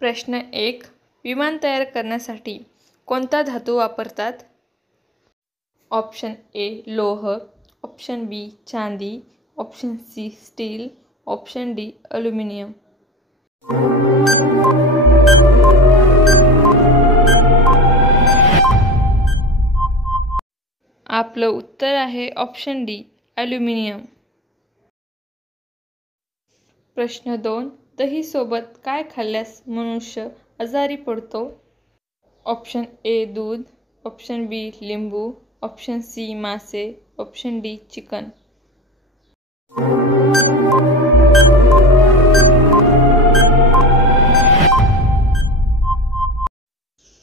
प्रश्न 1. विमान तयार करण्यासाठी कोणता धातू वापरतात? ऑप्शन ए लोह, ऑप्शन बी चांदी, option C steel, option D aluminium. आपलं उत्तर आहे ऑप्शन डी ॲल्युमिनियम. प्रश्न 2. दही सोबत काय खाल्ल्यास मनुष्य आजारी पडतो? ऑप्शन ए दूध, ऑप्शन बी लिंबू, ऑप्शन सी मासे, ऑप्शन डी चिकन.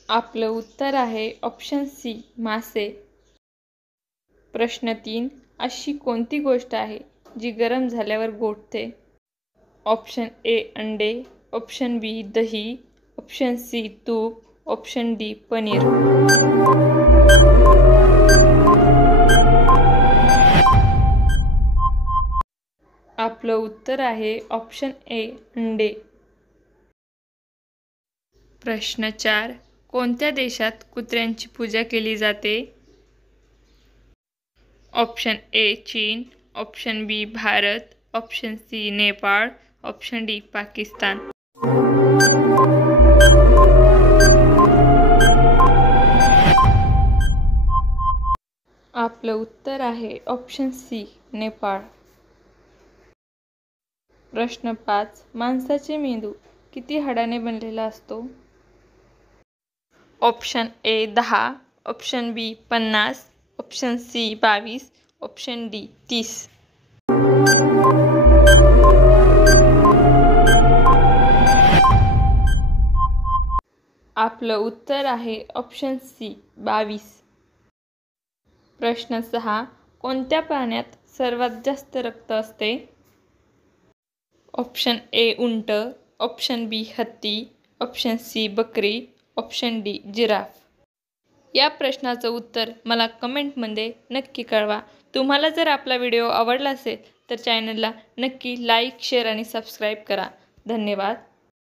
आपलं उत्तर आहे ऑप्शन सी मासे. प्रश्न 3. अशी कोणती गोष्ट आहे जी गरम झाल्यावर गोठते? ऑप्शन ए अंडे, ऑप्शन बी दही, ऑप्शन सी तूप, ऑप्शन डी पनीर. आपलं उत्तर आहे ऑप्शन ए अंडे. प्रश्न 4. कोणत्या देशात कुत्र्यांची पूजा केली जाते? ऑप्शन ए चीन, option B Bharat, option C Nepal, option D Pakistan. आपलं उत्तर आहे ऑप्शन सी नेपाळ. प्रश्न 5. माणसाचे मेंदू किती हाडाने बनलेला असतो? Option A 10, option B 50, option C 22, option D 30. आपलं उत्तर आहे ऑप्शन सी 22. प्रश्न 6. कोणत्या प्राण्यात सर्वात जास्त रक्त असते? ऑप्शन ए उंट, ऑप्शन बी हत्ती, ऑप्शन सी बकरी, ऑप्शन डी जिराफ. या प्रश्नाचं उत्तर मला कमेंटमध्ये नक्की कळवा. तुम्हाला जर आपला व्हिडिओ आवडला असेल तर चॅनलला नक्की लाईक, शेअर आणि सबस्क्राईब करा. धन्यवाद.